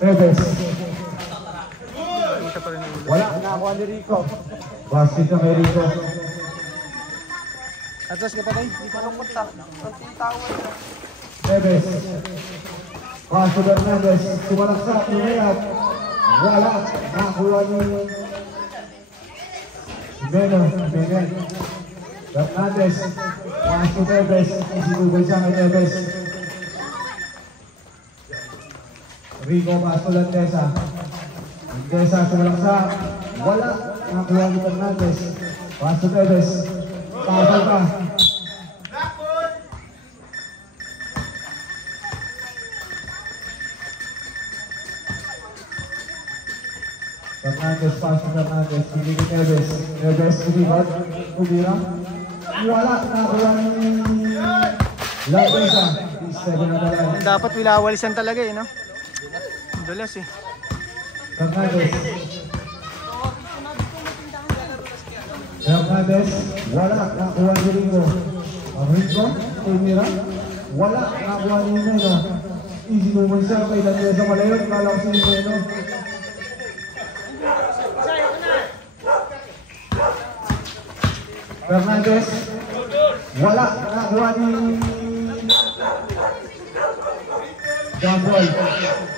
Tevez. Isa pa rin yung ulo. Wala, nakakuha ni Rico. Basket na kay Rico. Atras ka pa kayo? Di pa nang punta. Konting tao ito. Tevez. Paso Bernandez. Sumalaksak, lumayat. Wala, nakakuha ni Beno. Bernandez. Paso Tevez. Sinubay siya kay Tevez. Rico, paso Landesa. Landesa, sumalaksak. Wala, nakakuha ni Bernandez. Paso Tevez. Pasal ka. Fernandez, paso Fernandez, hindi ni Tevez. Tevez, umikot, umira. Wala, nakakuha ni Landesa. Dapat wilawalisan talaga eh, no? Dulas eh. Fernandez. Fernandez, wala, nakakuha ni Rico. Rico, umira. Wala, nakakuha ni Meno. Easy movement siya kay Landesa malayon. Kala ko si Meno. Fernandez, wala, nakakuha ni Jambol.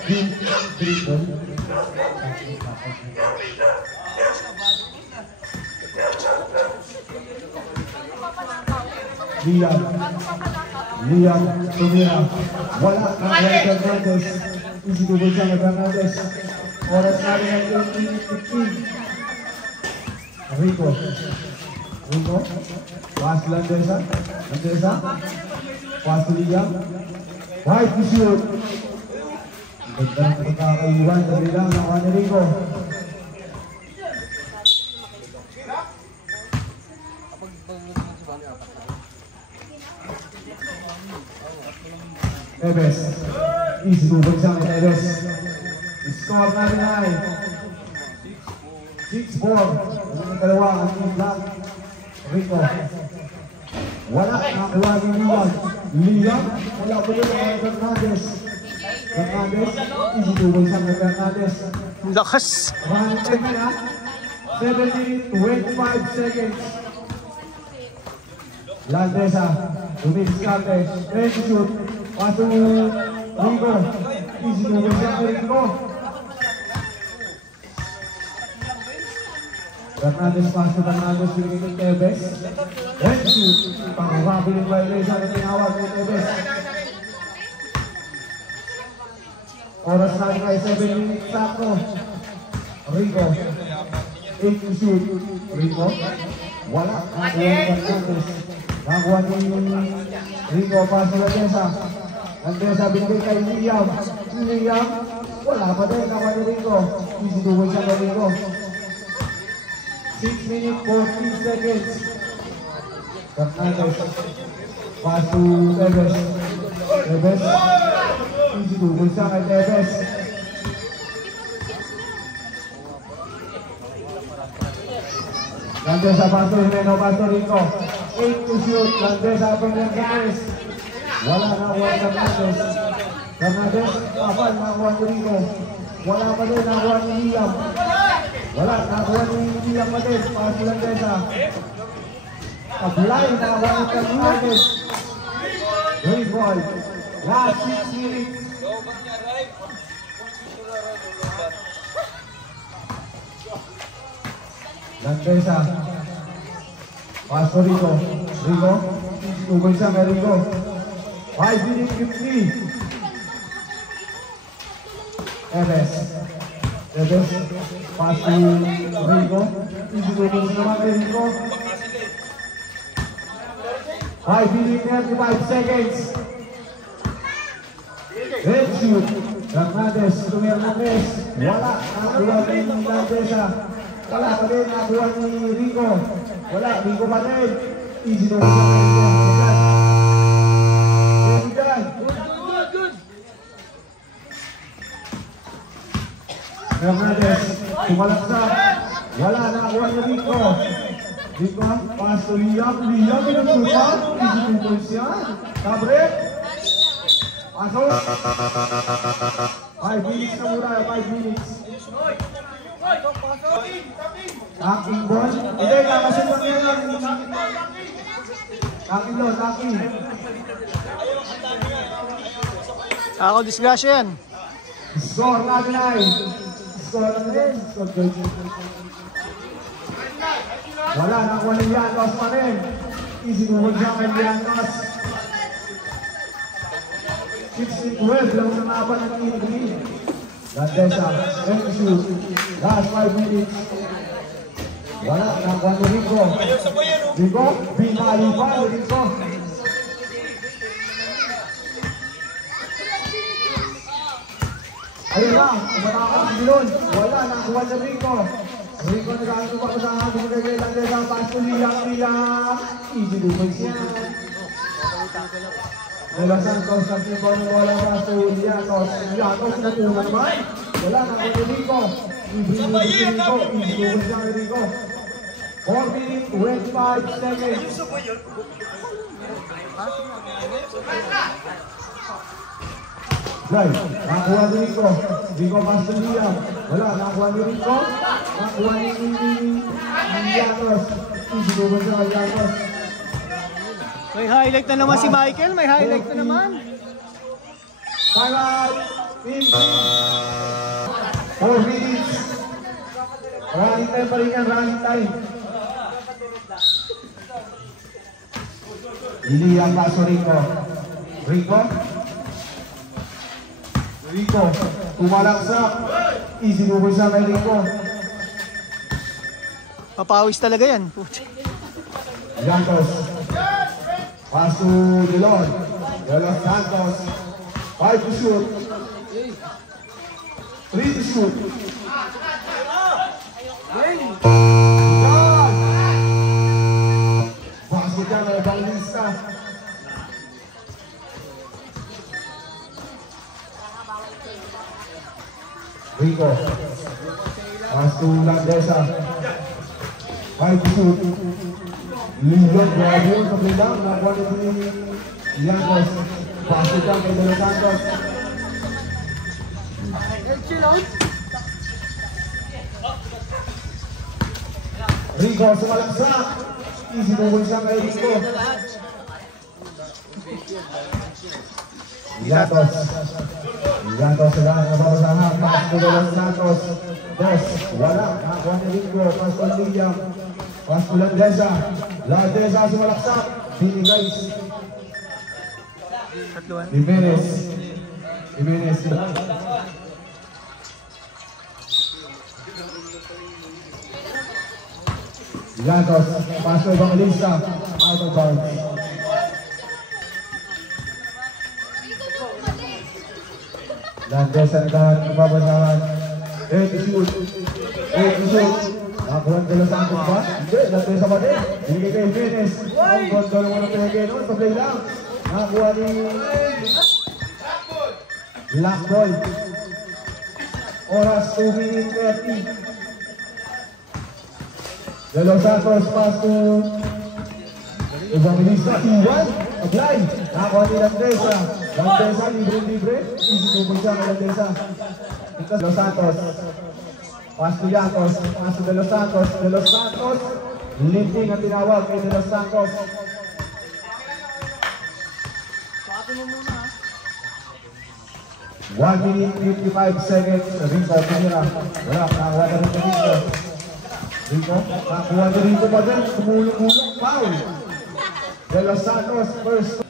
Dribble. Liam, tumira. Wala, nakakuha ni Fernandez. Easy movement siya kay Fernandez. Oras na rin ang 15. Rico. Rico, pass Landesa, pass to Liam, wide to shoot. Ganda ng pagkakaiwan, dali lang nakuha ni Rico. Tevez, easy movement siya kay Tevez. Score na rin ay 6-4, ang dalawa ang black. Rico. Wala, nakakuha ni Liam. Wala po yun ang Fernandez. Fernandez, easy movement siya kay Fernandez. Lakas! 7 minutes, 25 seconds. Landesa, dumiskarte, ready to shoot. Paso Rico, easy movement siya kay Rico. Fernandez, paso Fernandez, binigay kay Tevez. Ready to shoot. Pang-rabiling violation na tinawag kay Tevez. Oras na kay 7 minutes sakto. Rico, 8 to shoot. Rico, wala. Nakakuha ni Fernandez. Nakakuha ni Rico, paso Landesa. Landesa binigay kay Liam. Liam, wala pa din. Nakakuha ni Rico. Easy to win siya kay Rico. 6 minutes, 14 seconds. Fernandez, pass to Tevez. Tevez, easy to win siya kay Tevez. Landesa, pass to Jimeno, pass to Rico. 8 to shoot. Landesa, Fernandez. Wala na kuha Fernandez. Fernandez, kapal na kuha ni Rico. Wala pa din na kuha ni Liam. Wala, nakakuha ni Liam pa din. Pass to Landesa. Apply, nakakuha ni Fernandez. Great ball. Last 6 minutes. Landesa. Pass to Rico. Rico. Tugay siya kay Rico. 5 minutes 50. Tevez. Tevez. Pass to Rico. Tugay naman kay Rico. 5 minutes 35 seconds. Red shoot. Fernandez. Hernandez. Wala. Nakakuha ni Landesa. Wala pa din. Nakakuha ni Rico. Wala. Rico pa din. Easy to Fernandez, tumalaksak. Wala, nakakuha ni Rico. Rico, pass to Liam. Liam, pinutupan. Easy to points yan. Kabre. Pasok. 5 minutes na muna, 5 minutes. Taking ball. Hindi, kakasin lang yan. Taking ball, taking. Ako disgrasya yan. Score natin ay. Score natin din. Score goal. Wala, nakuha ni Llanos pa rin. Easy movement siya kay Llanos. 16-12 lang ang naban ng Ingrid. Landesa, shoot. Last 5 minutes. Wala, nakuha ni Rico. Rico, binali pa ni Rico. Ayun lang, umatakas doon. Wala, nakuha ni Rico. Rico nag-aanto pa sa hanggang kay Landesa. Pass to Lilang. Easy movement siya. Wala Santos, natin po nung wala pa sa Llanos. Llanos natungan naman. Wala, nakuha ni Rico. Rico, inuwan siya ni Rico. 4 minutes, 25 seconds. Right, nakuha ni Rico. Rico pass to Liang. Wala, nakuha ni Rico. Nakuha ni Llanos. Inuwan siya ni Llanos. May highlight na naman si Michael. May highlight na naman. Para 4 minutes. Running time pa rin yan, running time. Hindi ang paso Rico. Rico, tumalaksak. Easy move siya kay Rico. Papawis talaga yan. Santos. Pass to Delon. Delon Santos. 5 to shoot. 3 to shoot. Basket yan ay Bautista. Rico. Pass to Landesa. 5 to shoot. Lilang grabe yung sa playdown. Nakuha nito ni Llanos. Basket yan kay Delon Santos. Rico sumalaksak. Easy movement siya kay Rico. Llanos sila ang nababasahan. Pass to Delon Santos. Wala. Nakuha ni Rico. Pass to Lilang. Pass to Landesa. Landesa sumalaksak. Binigay. Jimenez. Llanos. Pass to Evangelista. Out of bounds. Landesa nababasahan. 8 to shoot. Nakuha ng Delon Santos ba? Hindi, Landesa ba din? Hindi kay Jimenez. Ang kontrol mo ng pinagay noon. Pablay lang. Nakuha ni Blackboy. Oras 2 minutes 30. Delon Santos pass to Evangelista. Iwan. Apply. Nakuha ni Landesa. Landesa libre. Easy to siya kay Landesa. Delon Santos. Pass to Llanos. Pass to Delon Santos. Lifting ang tinawag kay Delon Santos. 1 minute 55 seconds. Rico tumira. Wala, nakuha na rin Rico. Nakuha na Rico pa din. Tumulong-ulong. Foul. Delon Santos first.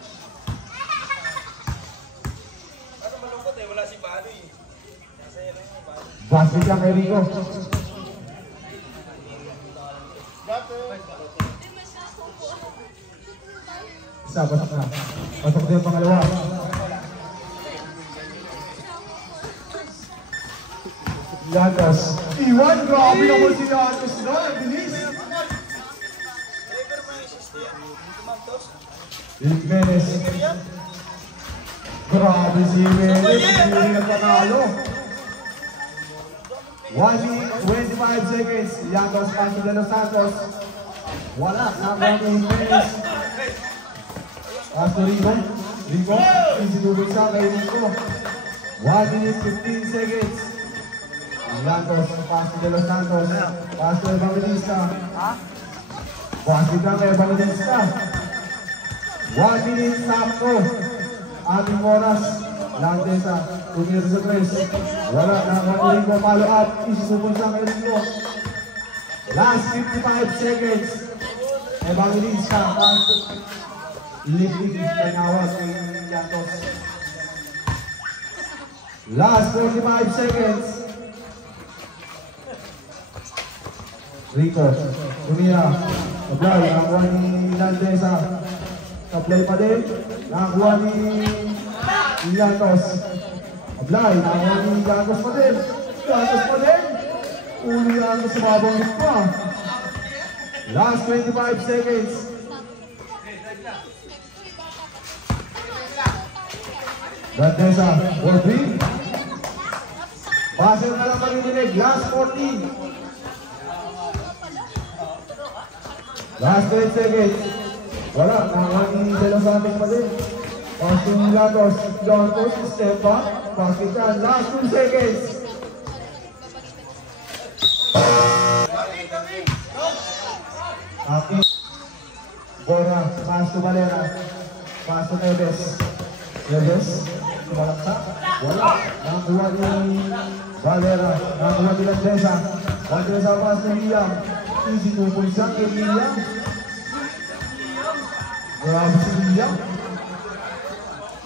Basket siya kay Rico. Isa, pasok na. Pasok din ang pangalawa. Llanos. Iwan, grabe naman si Llanos na. Bilis. Jimenez. Grabe si Jimenez. Hindi nagpatalo. 1 minute 25 seconds. Llanos pass to Delon Santos. Wala. Nakuha ni Jimenez. Pass to Rico. Easy moving siya kay Rico. 1 minute 15 seconds. Lantos, pass to De Los Santos. Pass to Evangelista. Pass to Evangelista. 1 minute sakto. Ating oras. Lantesa, tumira sa 3. Wala na ang ko follow up. Isubon sa kayo ko. Last 55 seconds. Evangelista. Lipid panawag ng Lantos. Last 45 seconds. Rico, tumira. Sablay, nakakuha ni Lantesa. Sablay pa din. Nakakuha ni Lantos. Sablay, nakakuha ni Lantos pa din. Lantos pa din. Uli Lantos sa babang pa. Last 25 seconds. Lantesa, 4-3. Base na lang pag-ibinig. Last 14. Last 10 seconds. Wala, nakakani De Los Santos pa din. Passing Lantos, Lantos, step back. Passing yan. Last 2 seconds. Okay. Bora, pass to Valera. Pass to Neves. Neves, tumalaksa. Wala, nakakuha ni Valera. Nakakuha ni Lantesa. Lantesa pass ni Liam. Easy 2 points lang kay Liam. Grabe si Liam.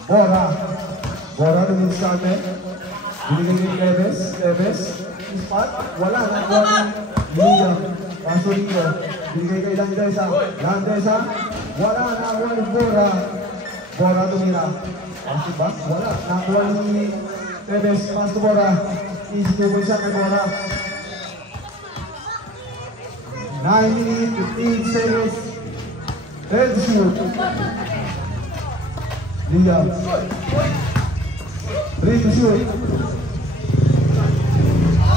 Bora. Bora nung installment. Binigay ni Neves. Neves. Spot. Wala. Nakakuha ni Liam. Paso Rico. Binigay kay Lantesa. Lantesa. Wala. Nakakuha ni Bora. Bora tumira. Paso ba? Wala. Nakakuha ni Neves. Paso Bora. Easy 2 points lang kay Bora. 9 minutes, 15 seconds. Red shoot. Liam. Red shoot.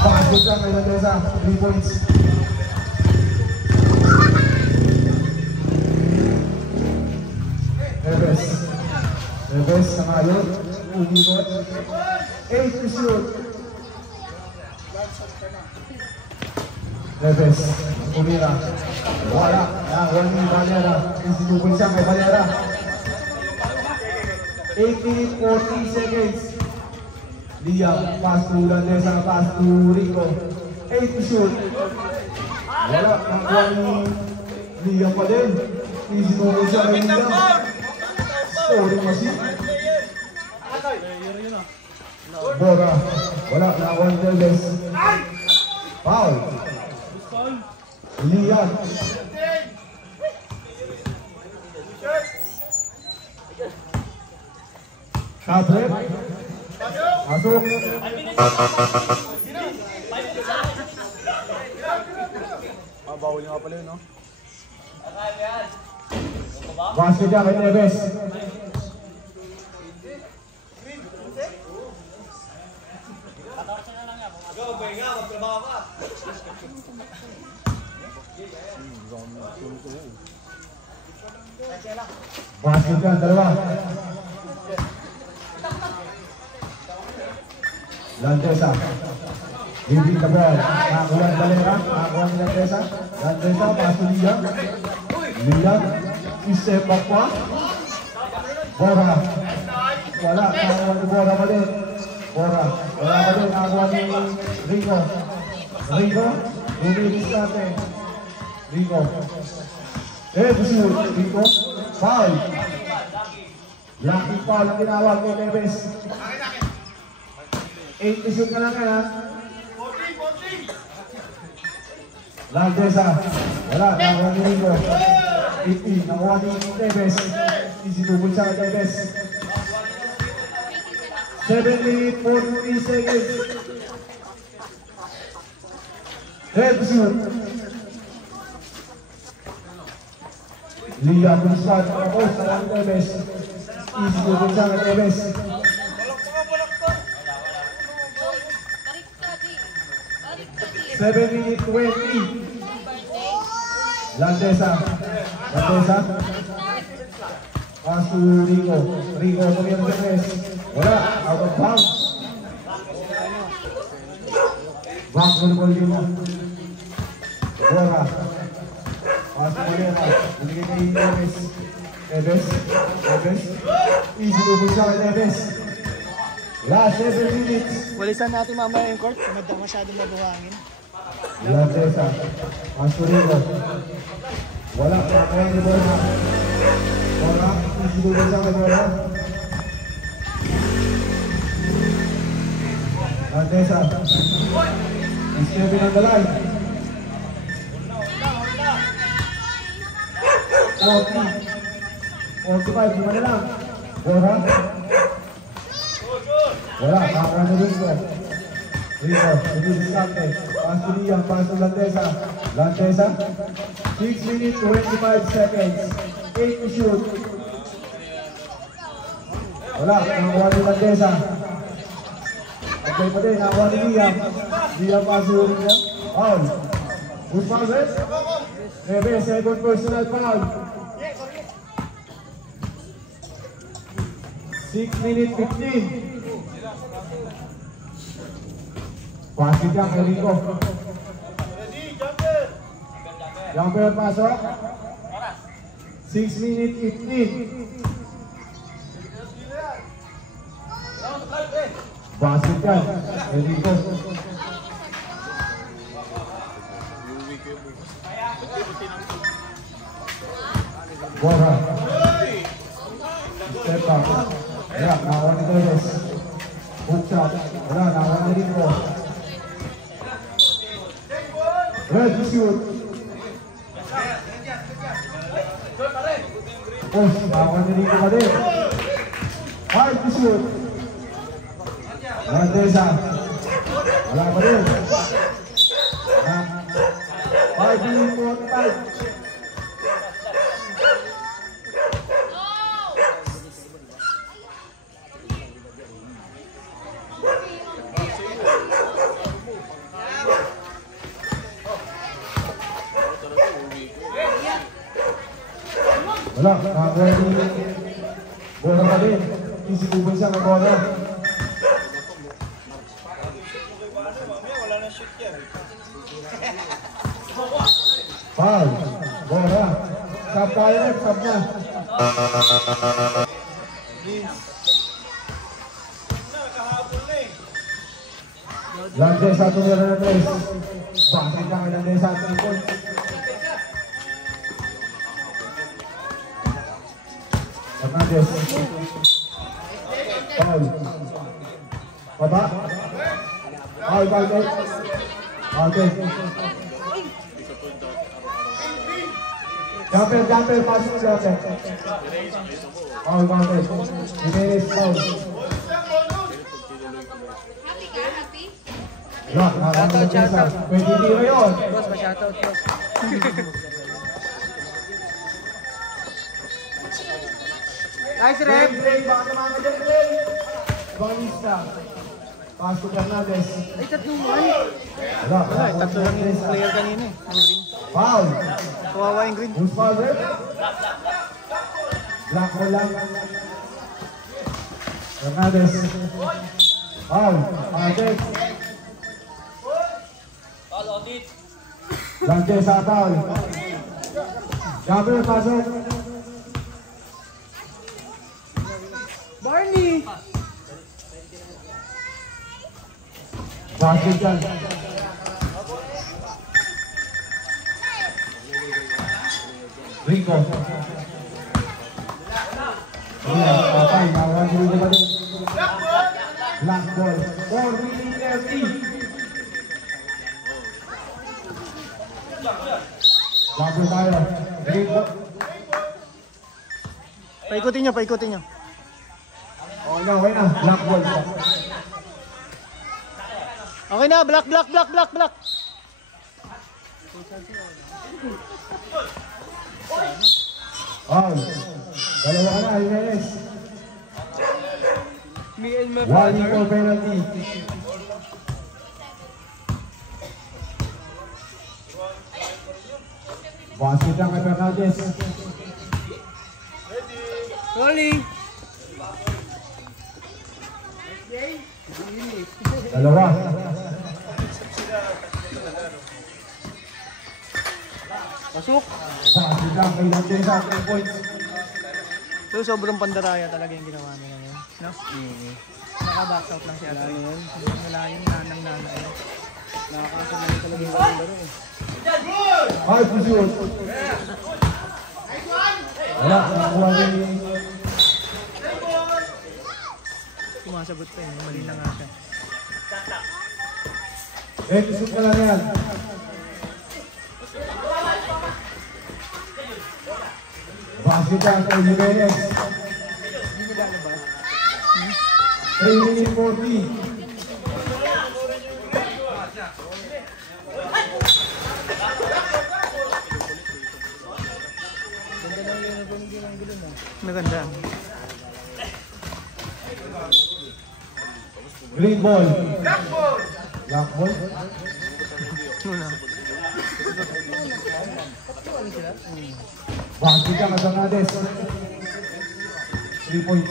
Pasok ka kay Lantesa. 3 points. Neves. Neves sa ngayon. Umikot. 8 to shoot. Neves. Umira. Wala. Nakakuha ni Valera. Isinubon siya kay Valera. 18, 40 seconds. Liam. Pass to Lantesa. Pass to Rico. 8 to shoot. Wala. Nakakuha ni Liam pa din. Isinubon siya kay Liam. Scoring machine. Bora. Wala. Nakakuha ni Neves. Foul. Liam. Kapret. Masuk. Bawal nga pala yun, no? Basket niya kay Neves. Basket yan, dalawa. Lantesa. Giving the ball. Nakakuha ni Valera. Nakakuha ni Lantesa. Lantesa, pass to Liam. Liam. Step back pa. Bora. Wala. Nakakuha ni Bora pa din. Bora. Wala pa din. Nakakuha ni Rico. Rico. Lumilis natin. Rico. Shoot. Rico. Foul. Lucky foul ang tinawag ni Neves. 8 to shoot na lang yan, ha? Lantesa. Wala. Nakakuha ni Rico. 18. Nakuha ni Neves. Easy to pull siya kay Neves. 7 minutes, 43 seconds. Red shoot. Liam ng spot. Tapos na lang Neves. Easy to pull siya kay Neves. 7 minutes 20. Lantesa. Lantesa. Pass to Rico. Rico tumira sa Neves. Wala. Out of bounds. Back to the ball din. Bora. Pass Malera. Binigay kay Neves. Neves. Easy to push out Neves. Last 7 minutes. Walisan natin mamaya yung court. Magda masyadong mabuhangin. Lantesa. Masurigo. Wala. Kaya ni Bora. Bora. Easy to push out Bora. Lantesa. Is Kevin on the line. 45, gimana lang? Bora. Wala, kakawa na Rico. Hindi diskarte. Pass to Liam, pass to Lantesa. Lantesa. 6 minutes, 25 seconds. 8 to shoot. Wala, kakawa ni Lantesa. Okay pa din, nakawa ni Liam. Liam pass to Liam. Foul. Who's foul, Red? Neves, second personal foul. 6 minutes 15. Pasok yan kay Rico. Jumper pasok. 6 minutes 15. Pasok yan kay Rico. Bora. Step up. Wala, nakawa ni Torres. Hook shot. Wala, nakawa ni Rico. Red shoot. Push, nakawa ni Rico pa din. Hard to shoot. Lantesa. Wala pa din. 5 minutes 45. Wala, nakakuha ni Bora pa din. Isikuban siya ng Bora. Foul, Bora. Stop tayo rin, stop na. Lantesa tumira na 3. Bakit ka kay Lantesa at 3 points? Hernandez. Foul. Baba. Foul, Valde. Valde. Jumper, pasok jumper. Foul, Valde. Jimenez, foul. Lock, shoutout. Pwede tira yun. Boss, pa-shoutout, boss. Nice rep! Play, baka naman ka dyan, play! Bangista. Pass to Hernandez. Ay, tatlong one. Wala, Tatlo lang yung player kanina eh. Ang green. foul. Kawawa yung green. Who's foul, rep? Black mo lang. Hernandez. Foul. Audit. Lantesa sa foul. Jumper, pasok. Barney! Pasok yan. Rico. Patay, nawan si Rico pa din. Black ball. 4 minutes 30. Bago tayo. Rico. Paikutin nyo, paikutin nyo. Okay na. Black ball. Okay na, block. Foul. Dalawa ka na, Jimenez. Me and my One equal penalty. Basket lang kay Fernandez. Rolling! Dalawa. Pasok. Pasok lang kay Landesa, 10 points. So, sobrang pandaraya talaga yung ginawa nila ngayon. No? Naka-box out lang si Ate. Wala yung nanang-nanay. Nakakasabay talaga yung laro eh. High position. Wala, nakuha niya. Sumasagot pa yun. Mali na nga siya. Episode ka lang yan. Basket lang kay Jimenez. 3 minutes 40. Maganda. Green ball. Black ball. Una. Basket lang sa Nades. 3 points.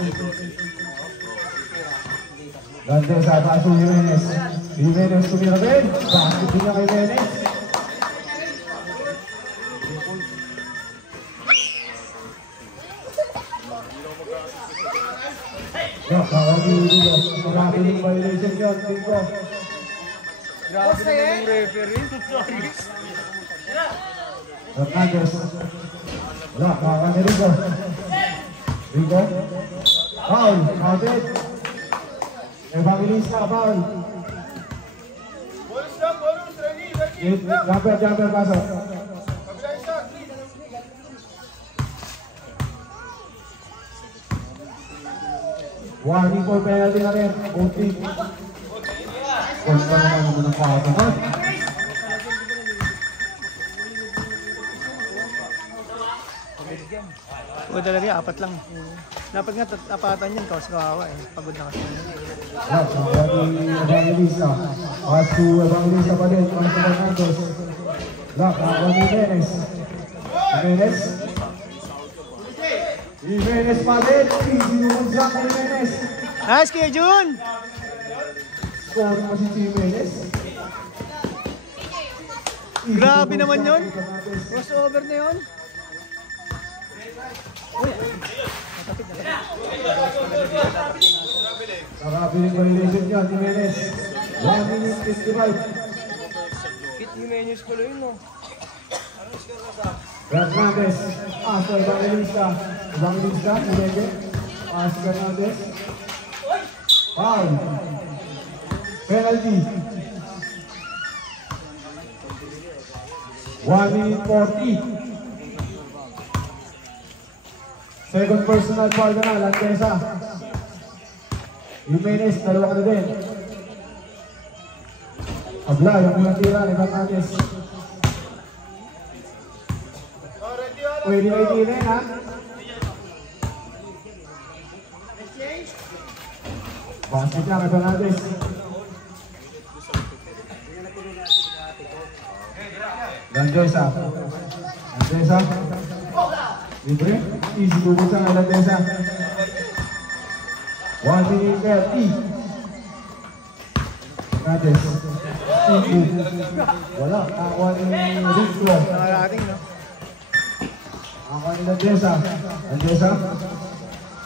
Landesa paso Jimenez. Jimenez tumira din. Basket din niya kay Jimenez. Marami ng violation yun, Tinko. Grabe naman yung referee. Hernandez. Wala, kaka ni Rico. Rico. Foul, counted. Evangelista, foul. Jumper, pasok. Warning for penalty na rin. Buti. Kung pa naman ng pakasama. O talaga, apat lang. Dapat nga tapatan yun, kawas kawawa eh. Pagod na kasi. Lock, ang Evangelista. Pass to Evangelista pa din. Pass to Fernandez. Lock, ang Jimenez. Jimenez. Jimenez pa din. Sinunod kay Jimenez. Nice, Kuya Jun! Score mo si Jimenez. Grabe naman yun. Crossover na yun. Nakabiling violation niya, Jimenez. 1 minute 55. Kit Jimenez ko lang yun no. Fernandez. Pass to Evangelista. Evangelista, Jimenez. Pass to Fernandez. Foul. Penalty. 1 minute 40. Second personal foul na Landesa. Jimenez, dalawa ka na din. Abla, yung mga tira ni Fernandez. Pwede na itinin ha. Basket na kay Fernandez. Landesa. Landesa. Libre. Easy bubog sa Landesa. 1 minute 30. Fernandez. Wala. Akawa ni Rizzo. Nakarating, no? Akawa ni Landesa. Landesa.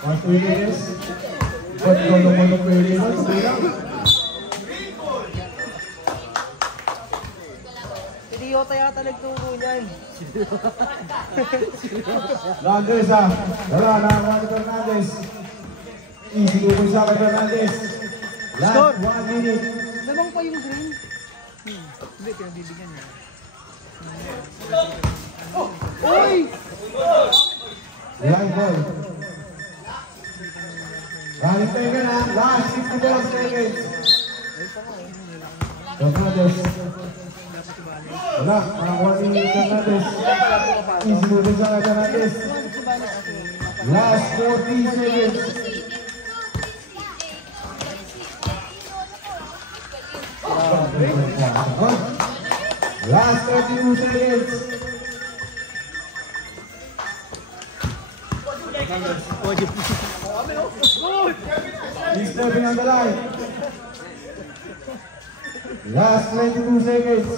Pass to Jimenez. Ba't ko naman ng pwede mo? Idiota yata nagturo niyan. Landesa. Wala na ang Fernandez. Easy to push kay Fernandez. Last 1 minute. Lamang pa yung green. Hindi, pinabibigyan niya. Uy! Line ball. Balik tayo ka na. Last 54 seconds. Fernandez. Wala. Nakakuha ni Fernandez. Easy to push kay Fernandez. Last 40 seconds. Last 32 seconds. He's stepping on the line. Last 22 seconds.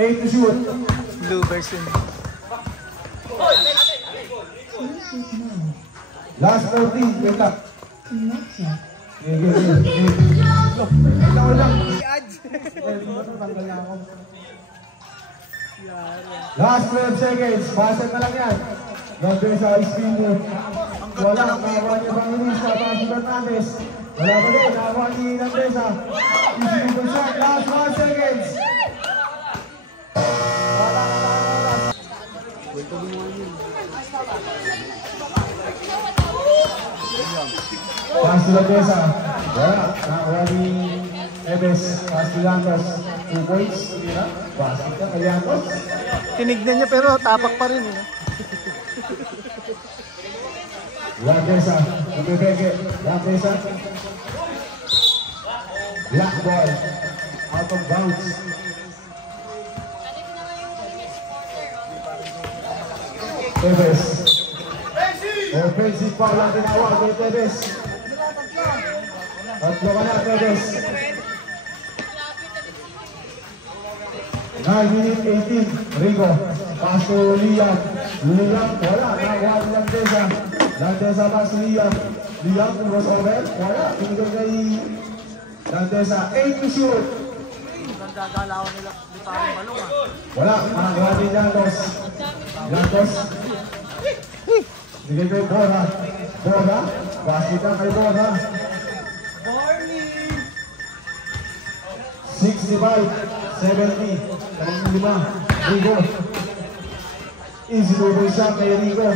8 to shoot. Blue version. Last 14, wait up. Last 12 seconds, basag na lang yan. Nandun sa spin mo. Wala, nakawa niya bang inis sa Pasig Fernandez. Wala ba din, nakawa ni Nandesa. Spin mo shot, last 1 seconds. Pass to Nandesa. Wala, nakawa ni Ebes. Pass to Yantos. 2 points. Basag ka kay Yantos. Tinignan niya pero tapak pa rin. Nandesa. Umibeke. Nandesa. Black ball. Out of bounds. Tevez. Offensive foul ang tinawag kay Tevez. Tatlo ka na, Tevez. 9 minutes 18. Rico. Pass to Liam. Liam, wala. Nakawa ni Nandesa. Nandesa pass to Liam. Liam, crossover. Wala. Tingin kay Nandesa. 8 to shoot. Gagalawan nila. Di pa rin balong ah. Wala, makagawa ni Yantos. Yantos. Sige kay Bora. Bora. Basket ka kay Bora. 65-70. Talong 5. Rico. Easy move shot kay Rico.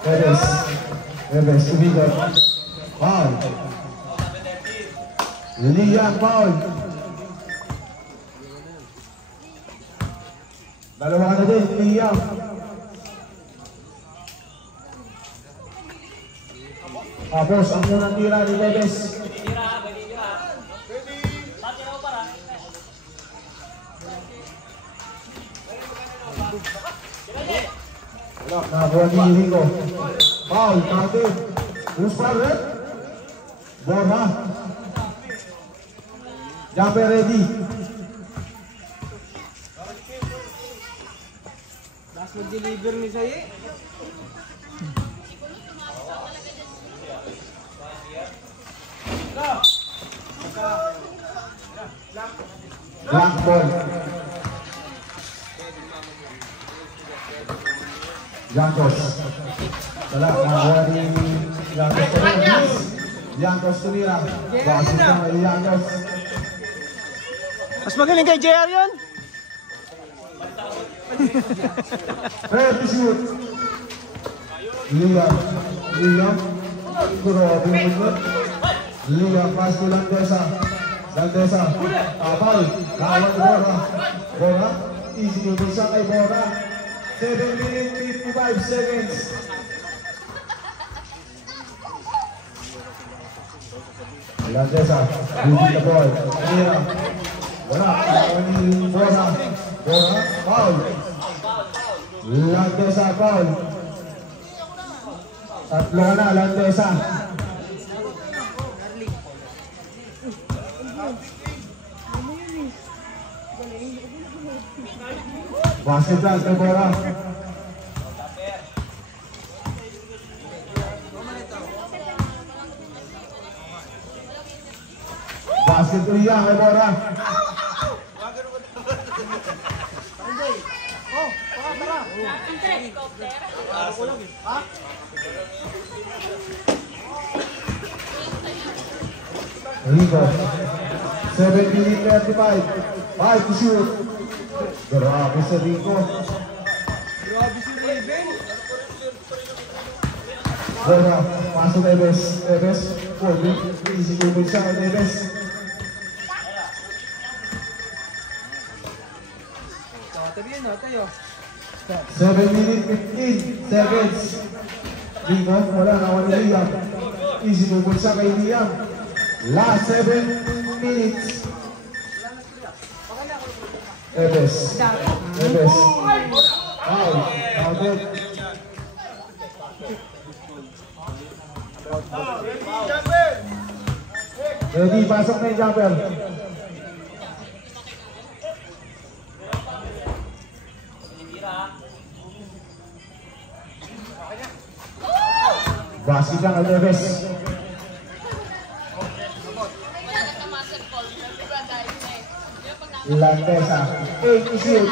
Tevez. Tevez. Umikot. Foul. Liam foul. Dalawa ka na din, Liam. Tapos, ang unang tira ni Tevez. Wala, nakakuha ni Rico. Foul, counted. Who's foul, red? Borja. Jumper ready. Last mag-deliver ni Saye. Black ball. Yantos. Wala, nakakuha ni Yantos. Yantos tumira. Basis na kay Yantos. Mas magaling kay JR yun. Fair to shoot. Liam. Liam. Grabe naman. Liam pass to Nandesa. Nandesa. Apal. Kawan ni Bora. Bora. Easy to siya kay Bora. 7 minutes 55 seconds. Nandesa. Losing the ball. Mira. Wala. Kawan ni Bora. Bora. Foul. Nandesa foul. Tatlo ka na, Nandesa. Basket lang kay Bora. Basket ko iya kay Bora. Rico. 7 minutes 35. 5 to shoot. Grabe sa Rico. Grabe si Raven. Bora, pasok Ebes. Ebes, easy movement siya kay Ebes. Tatabihin na tayo. 7 minutes 15 seconds. Rico, wala na wala Liam. Easy movement siya kay Liam. Last 7 minutes. Ebes. Ebes. Foul. Counted. Ready, pasok na yung jumper. Basket lang Alves. Lantesa. 8 isip.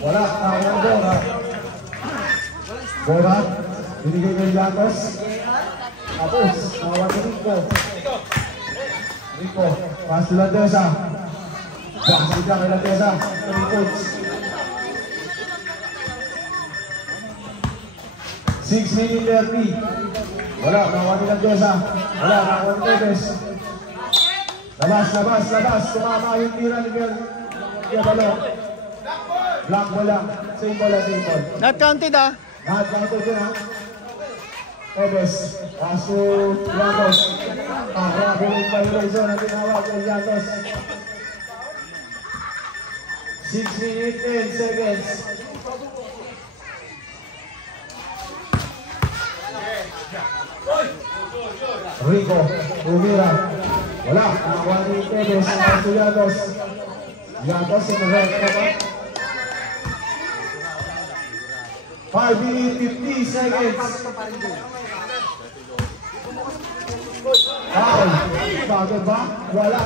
Wala, Bora. Bora, binigay kay Latos. Tapos, nawawan ni Rico. Rico, pass to Lantesa. Basket lang kay Lantesa. 3 points. 6 minute 30. Wala, nawawan ni Lantesa. Wala, nawawan ni Teves. Labas. Tumama yung tira ni Gabalo. Black ball lang. Same ball. Not counted ah. Not counted yun ha. Teves. Paso Yantos. Kakakulit pa yung Rizzo na tinawag kay Yantos. 6 minutes 10 seconds. Rico, Umira. Wala, nakakuha ni Teves. Paso Yantos. Yantos in the red cover. 5 minutes 50 seconds. Bagay ba? Wala.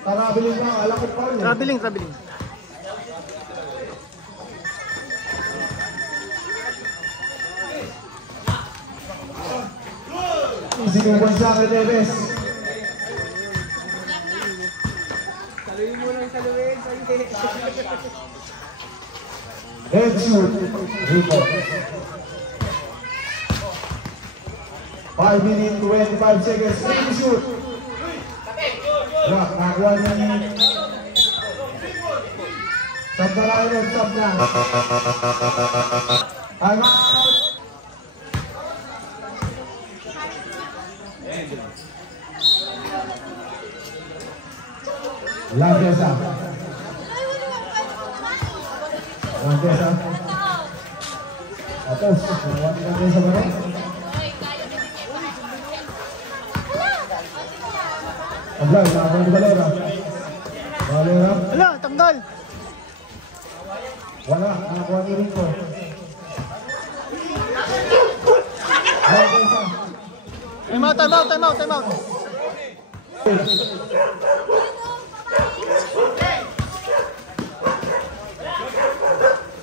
Tarabiling ba? Alakot pa rin. Traveling. Sinuban siya kay Teves. Saluhin mo lang, saluhin. Head shoot. Rico. 5 minutes 25 seconds. Ready shoot. Nakakuha ni Sab na rin. Sab na. Time out. Lantesa. Tapos, nawati Lantesa ba rin? Ablay, nakakuha ni Valera. Wala, tanggal. Wala, nakakuha ni Rico. Lantesa. Time out.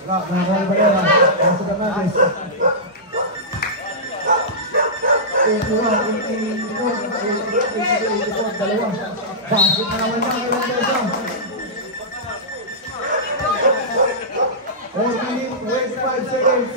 Nakakuha ni Valera. Pasok ang Hernandez. 81, dalawa. Basket na naman siya kay Lantesa. 4 minutes, 25 seconds.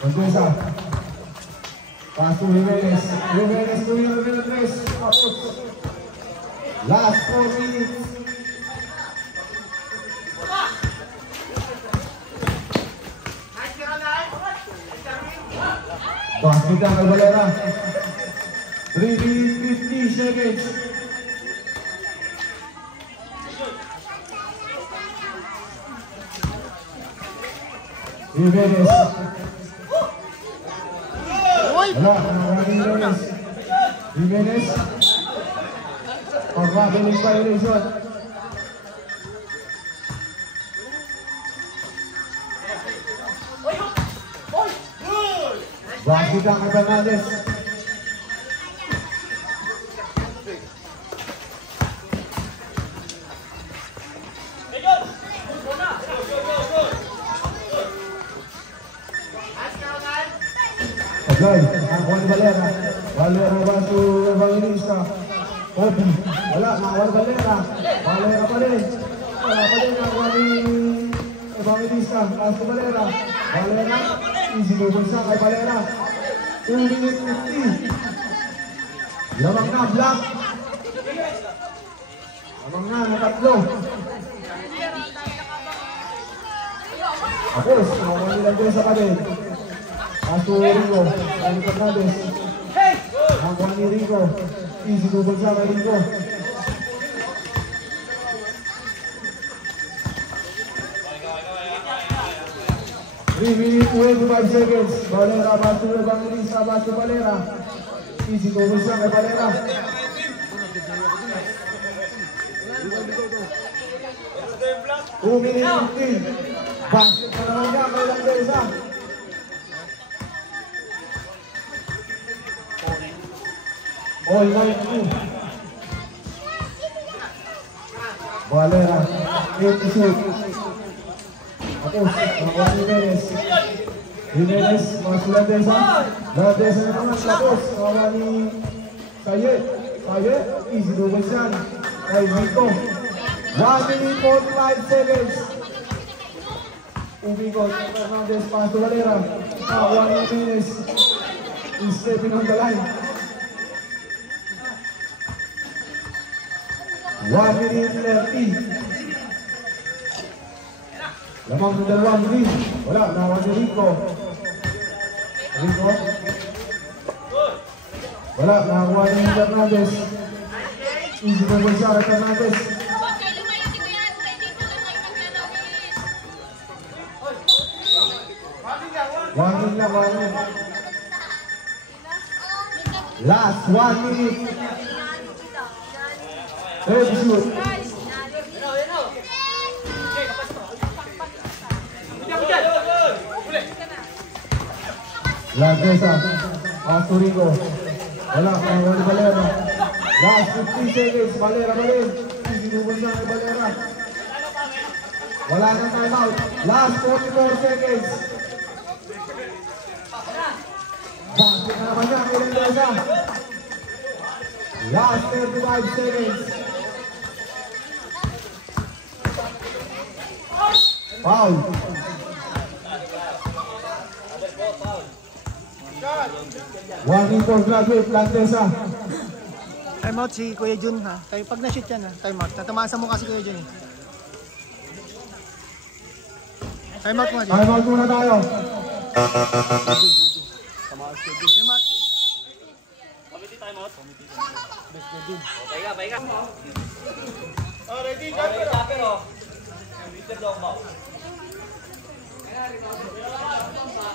Lantesa. Pass to Jimenez. Jimenez to Jimenez. Tapos. Last 4 minutes. Basket lang kay Valera. 3 minutes 50 seconds. Jimenez. Wala, nakakuha ni Jimenez. Pag-mabiling violation. Basket lang kay Hernandez. Ablay, nakakuha ni Valera. Valera ba to Evangelista? Kobe, wala, nakakuha ni Valera. Valera pa rin. Nakakuha ni Evangelista. Pass to Valera. Valera, isinuban siya kay Valera. 2 minutes 50. Lamang na, Black. Lamang na tatlo. Tapos, nakakuha ni Lantesa pa rin. Paso Rico. Dani Fernandez. Nakuha ni Rico. Easy double sa kay Rico. 3 minutes 25 seconds. Valera, Basto Evangelista, Basto Valera. Easy double sa kay Valera. 2 minutes 15. Basket pa naman niya kay Langdesa. All night 2. Valera, 8 to shoot. Tapos, nakuha ni Jimenez. Jimenez, masuk Langdesa. Langdesa naman, tapos, nakuha ni Sayed. Sayed, easy double shot. Kay Vito. 1 minute 45 seconds. Umikot, Fernandez, pass to Valera. Nakuha ni Jimenez. He's stepping on the line. 1 minute 30. Lamang ng dalawang green. Wala, nakuha ni Rico. Rico. Wala, nakuha ni Fernandez. Easy double shot kay Fernandez. One minute. Last 1 minute. Ready shoot. Langdesa, Pasto Rico. Wala, nakuha ni Valera. Last 15 seconds. Valera. Easy double shot kay Valera. Wala nang timeout. Last 44 seconds. Basket na naman niya kay Langdesa. Last 35 seconds. Foul. One in for graduate, Langdesa. Time out si Kuya Jun ha. Pag na-shoot yan ha, time out. Tatamasa mo kasi Kuya Jun eh. Time out mo. Time out muna tayo.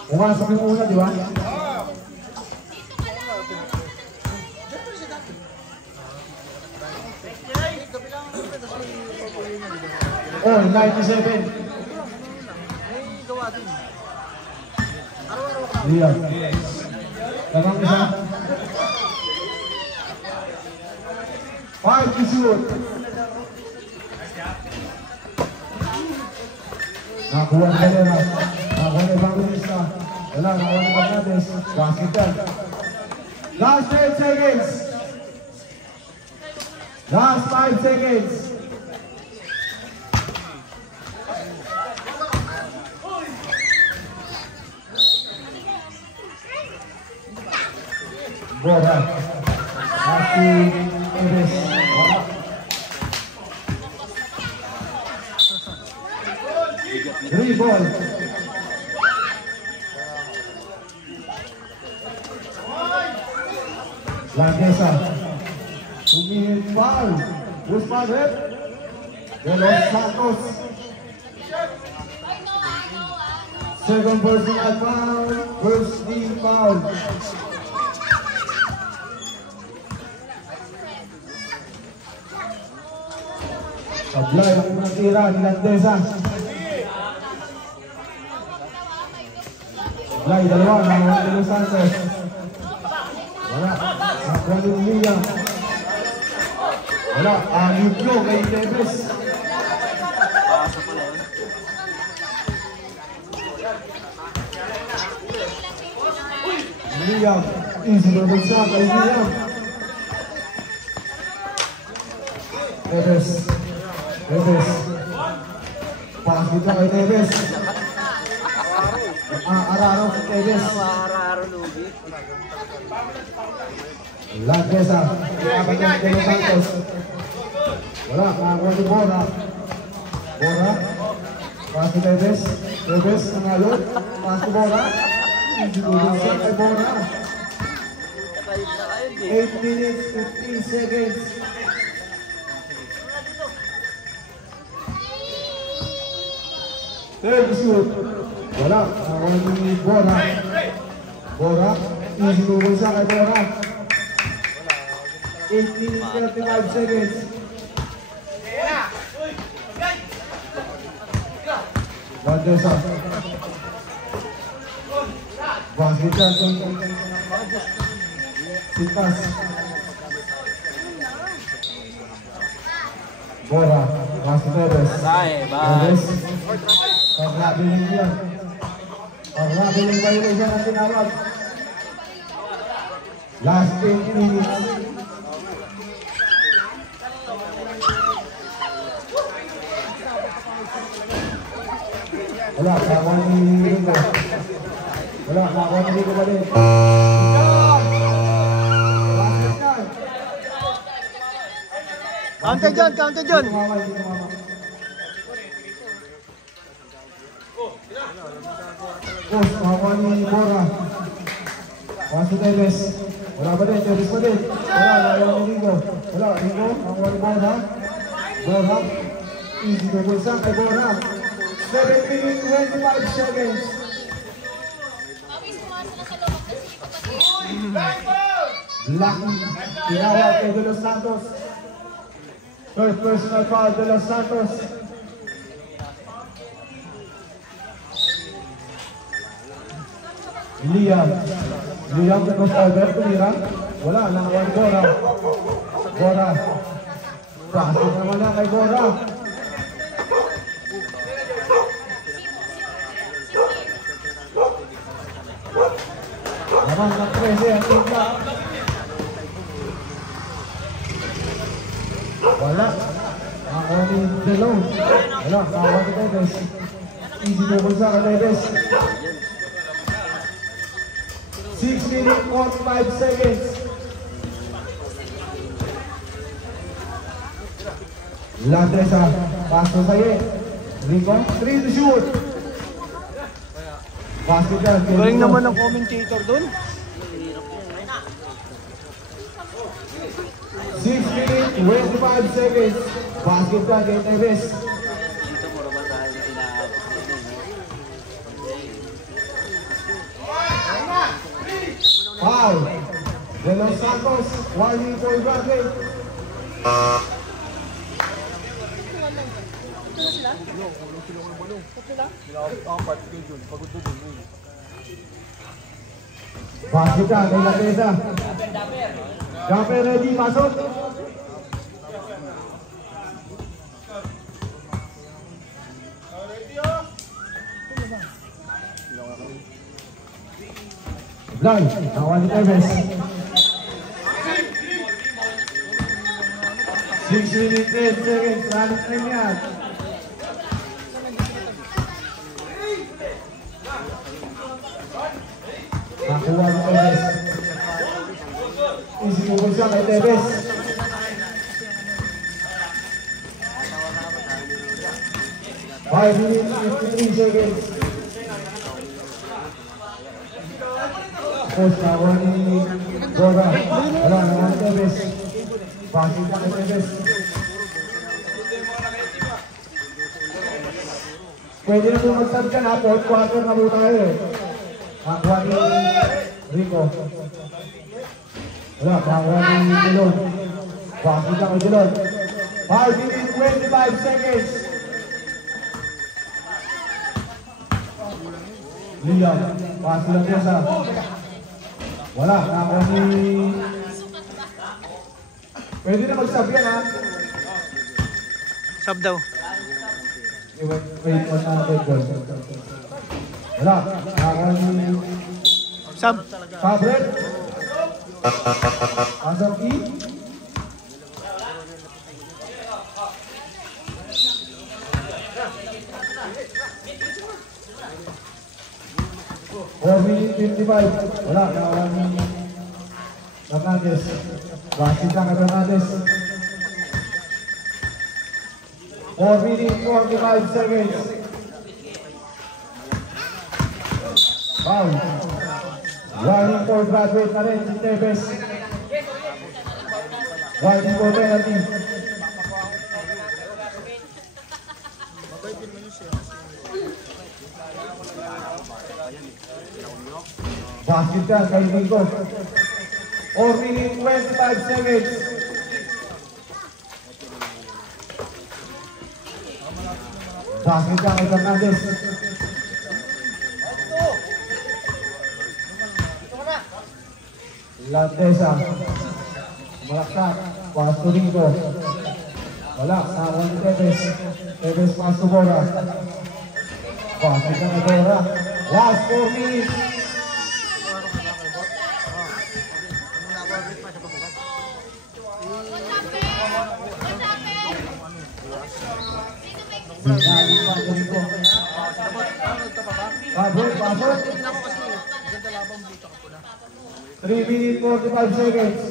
Pumasok yung una, di ba? Oh, 97. Iya. Tamang isa. 5 to shoot. Nakuha ni Valera. Nakuha ni Evangelista. Wala, nakuha ni Fernandez. Basket yan. Last 10 seconds. Last 5 seconds. Bora. Mati Eves. Dribble. Langdesa. Tumingin foul. Who's foul it? De Los Santos. Second personal foul. First team foul. Sablay ang unang tira ni Langdesa. Sablay, dalawa. Nakuha ni Los Santos. Wala. Nakuha ni William. Wala. Yuklo kay Neves. William. Easy double shot kay William. Neves. Pass dito kay Neves. Araro kay Neves. Langdesa. Kapatid ni Los Santos. Wala, nakakuha ni Bora. Pass to Neves. Neves nangalot. Pass to Bora. Easy bulsa kay Bora. 8 minutes, 15 seconds. Third shoot. Wala. Nakuha ni Bora. Bora. Easy bulsa kay Bora. 8 minutes, 35 seconds. Wandesa. Basket Sipas. Bora. Masuk Teres. Teres. Karena bilang dia. Karena bilang bayi dia nanti nawat. Last 10 minutes. Wala, lawan ni Ringo. Wala, lawan ni Ringo balik. Counter John, counter John. Push, lawan ni Bora. Masuk Teres. Wala ba din, Teres ba din. Wala, lawan ni Ringo. Wala, Ringo, lawan ni Bora. Bora. Easy to bulsa kay Bora. 7 minutes, 25 seconds. Black, tinawag kay De Los Santos. First personal foul, De Los Santos. Liam the crossover, tumira. Wala, nakawan Bora. Bora. Pasok naman na kay Bora. Naman ng 13 ang tingla. Wala. Ako ni Delon. Wala, kawan ni Teves. Easy to bulsa ka Teves. 6 minutes, 45 seconds. Landresa, paso sa'yo. Rico, 3 to shoot. Basket yan. Galing naman ang commentator dun. 6 minutes, 25 seconds. Basket yan kay Teves. Foul. De Los Santos, warning for Bradley. Basket yan kay Landresa. Jumper ready, masuk. Blay, kawan ni Teves. 6 minutes, 10 seconds, running time yan. Nakuha ni Teves. Isipupul siya kay Teves. Five minutes, 53 seconds. Post nakuha ni Bora. Wala, nakuha ni Teves. Pasing na kay Teves. Pwede na bumagtag ka na, 4th quarter na po tayo eh. Nakuha ni Rico. Wala, nakuha ni Delon. Pasing na kay Delon. 5 minutes, 25 seconds. Liam, pasing lang niya sa... Wala, nakuha ni... Pwede na mag-sub yan ha? Sub daw. Wait, what natin? Wala, nakuha ni... Sub. Fabret. Asam E. Four minutes 55. Wala, nakuha ni Fernandez. Basit na kay Fernandez. 4 minutes 45 seconds. Foul. Warning for graduate na rin si Tevez. Warning for penalty. Basket ka kay Nico. 4 minutes 25 seconds. Basket ka kay Fernandez. Lantesa. Malaksak. Pass to Nico. Wala. Nakuha ni Tevez. Tevez pass to Bora. Basket ka kay Bora. Last 4 minutes. Pasok. 3 minutes 45 seconds.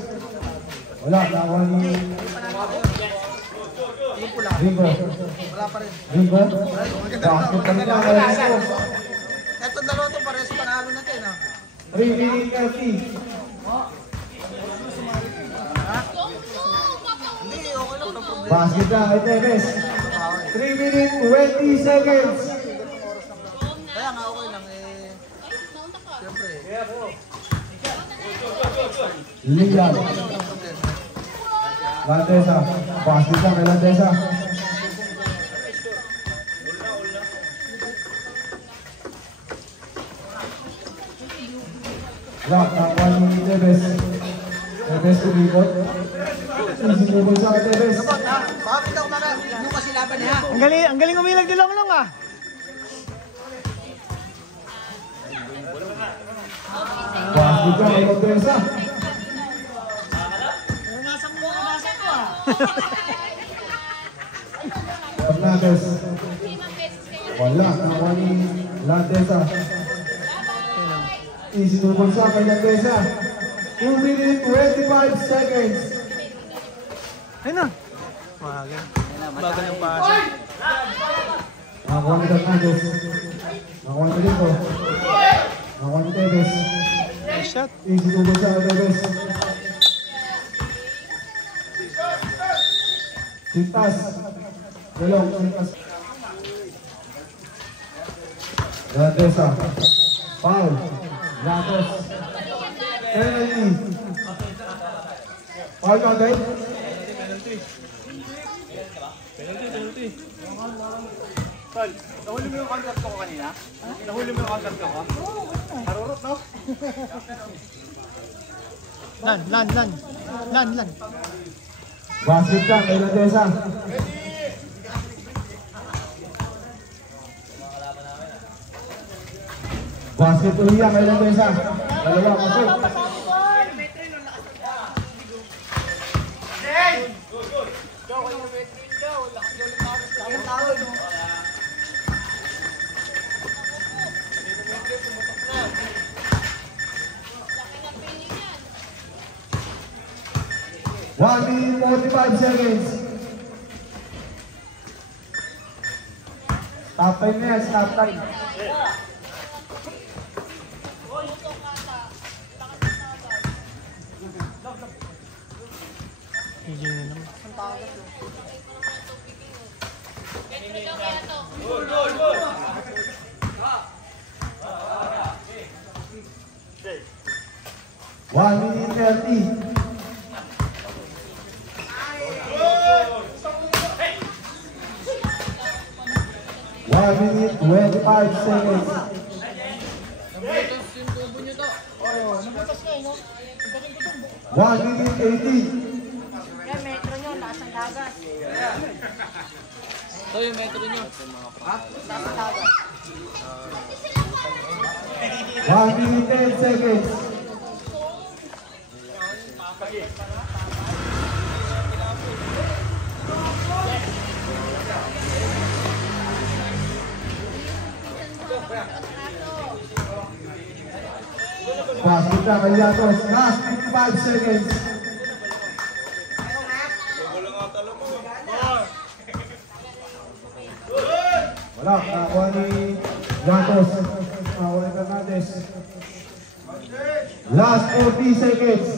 Wala, nakuha ni Ringo. Wala pa rin. Ringo. Basket pa rin ako. Eto dalawa to pares panalo natin ha. 3 minutes 30. Hindi, okay lang, walang problema. Basket na kay Tevez. 3 minutes 20 seconds. Kaya nga okay lang eh. Siyempre. Liyan. Lantesa. Basket na kay Lantesa. Lock, nakuha ni Tevez. Tevez kumikot. Easy move sa kay Tevez. Bakit ako mga yung kasi laban niya. Ang galing umilag din lang ah. Basket ka kay Lantesa. Unasan ko ah. Fernandez. Wala, nakuha ni Lantesa. Easy move sa kay Lantesa. 2 minutes 25 seconds. Ayun na. Bagal ng pasa. Nakuha ni Fernandez. Nakuha ni Rico. Nakuha ni Tevez. Nice shot. Easy move sa kay Tevez. Sintas. Dalong, Sintas. Lantesa. Foul. Latos. Penalty. Foul ka, guys. Penalty. Tol, nahuli mo yung contract ko kanina? Nahuli mo yung contract ko? Harurot, no? Lan. Basket ka, kay Lantesa. Basket ulit yan, kay Lantesa. Dalawa, masuk. One minute 45 seconds. Stop time na yan, stop time. PJ na naman. One minute 30. 1 minute 25 seconds. 1 minute 18. Yan, metro nyo, lasang dagat. Ito yung metro nyo. Ha? Lasang dagat. 1 minute 10 seconds. Basket na kay Yatos. Last 55 seconds. Wala, nakakuha ni Yatos. Nakakuha ni Fernandez. Last 40 seconds.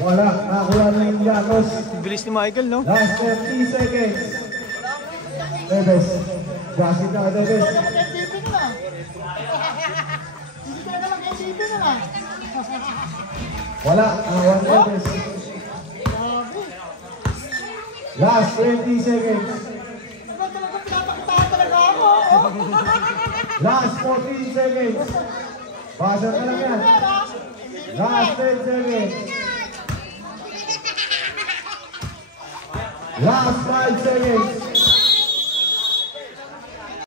Wala, nakakuha na yung Llanos. Bilis ni Michael, no? Last 30 seconds. Tebes. Basit na ka, Tebes. Wala, nakakuha na Tebes. Last 20 seconds. Last 14 seconds. Basa ka lang yan. Last 10 seconds. Last 5 seconds.